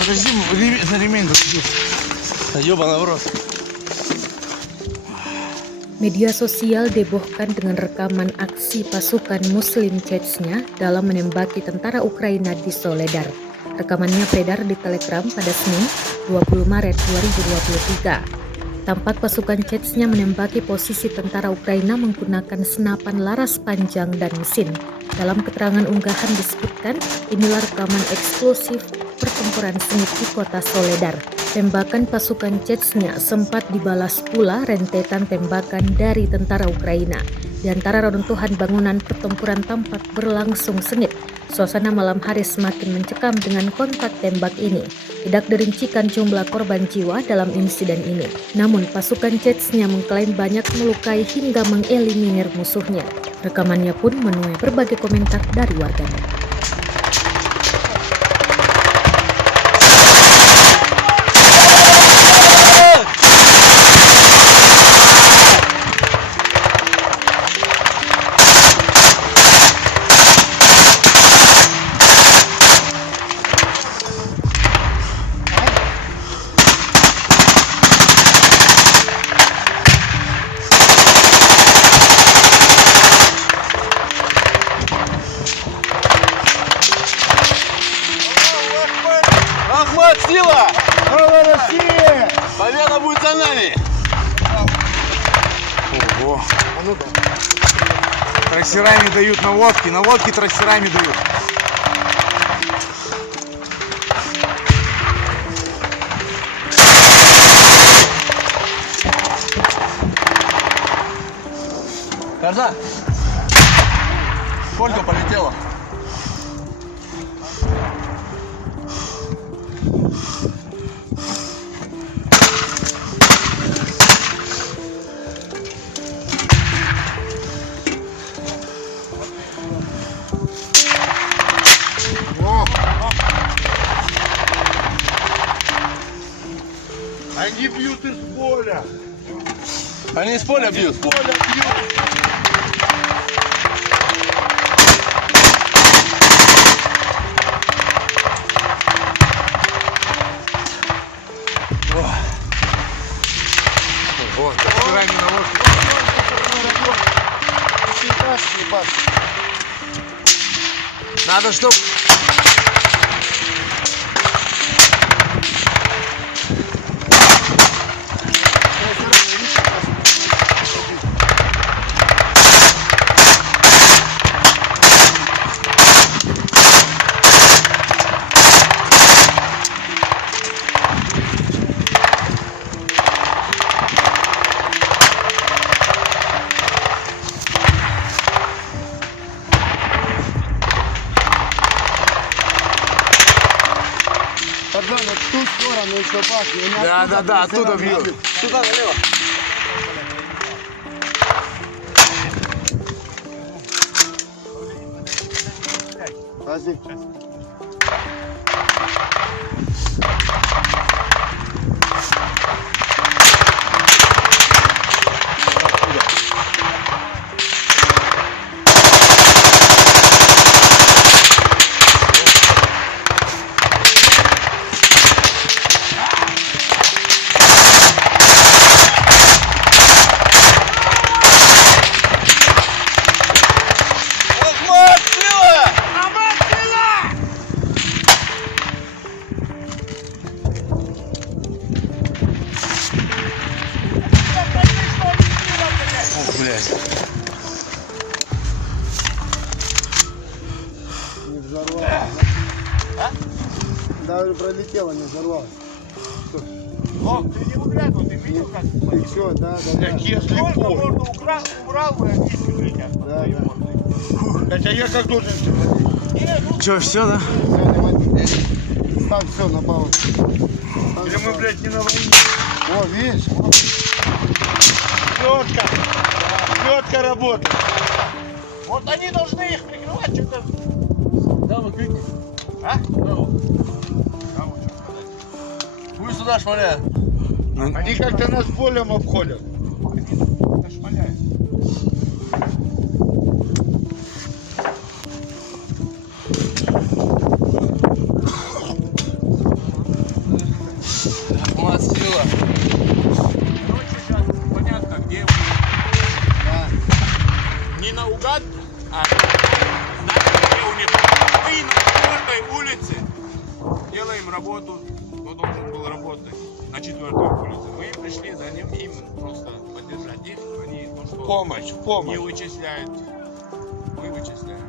Подожди, за ремень зацепил. Да ёбаный в рот. Media sosial dihebohkan dengan rekaman aksi pasukan Muslim Chechnya dalam menembaki tentara Ukraina di Soledar. Rekamannya beredar di Telegram pada Senin 20 Maret 2023. Tampak pasukan Chechnya menembaki posisi tentara Ukraina menggunakan senapan laras panjang dan mesin. Dalam keterangan unggahan disebutkan, inilah rekaman eksplosif pertempuran sengit di kota Soledar. Tembakan pasukan Chechnya sempat dibalas pula rentetan tembakan dari tentara Ukraina. Di antara reruntuhan bangunan, pertempuran tampak berlangsung sengit. Suasana malam hari semakin mencekam dengan kontak tembak ini. Tidak dirincikan jumlah korban jiwa dalam insiden ini. Namun pasukan Chechnya mengklaim banyak melukai hingga mengeliminir musuhnya. Rekamannya pun menuai berbagai komentar dari warganet. Ахмат, сила! Слава России! Победа будет за нами! Ого. Трассерами дают на лодке трассерами дают. Корза! Сколько полетело? Они бьют из поля. Они из поля бьют. Вот, трассерами на лодке. Надо, чтоб... Пардон, в ту сторону еще пахнет. Да, оттуда бьют. Сюда, налево. Подожди. Ахмат, сила! О, блядь. Не взорвалось. Даже пролетело, не взорвалось. О, ты не выглядывал, ты видел, как? И все, да. Если можно убрал бы, они летят. Да. Хотя я как должен сделать? Че, все, да? Ставь все на паузу. Или мы, блядь, не на войне? О, видишь? Четко работает. Вот они должны их прикрывать, что-то. Да, мы крикнем. А? Пусть сюда шмаляют. Они как-то нас полем обходят. Они шмаляют. работу, кто должен был работать на 4-й улице. Мы пришли за ним им просто поддержать их. Они то, что Помощь, помощь. не вычисляют, мы вычисляем.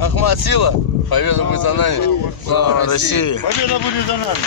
Ахмат, сила! Победа будет за нами! Слава России! Победа будет за нами.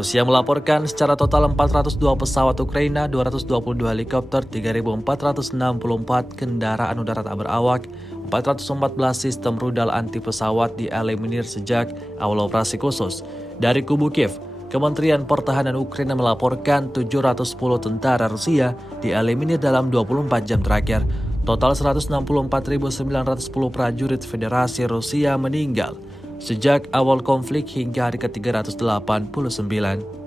Rusia melaporkan secara total 402 pesawat Ukraina, 222 helikopter, 3.464 kendaraan udara tak berawak, 414 sistem rudal anti pesawat dieliminir sejak awal operasi khusus. Dari kubu Kiev, Kementerian Pertahanan Ukraina melaporkan 710 tentara Rusia dieliminir dalam 24 jam terakhir. Total 164.910 prajurit Federasi Rusia meninggal sejak awal konflik hingga hari ke-389.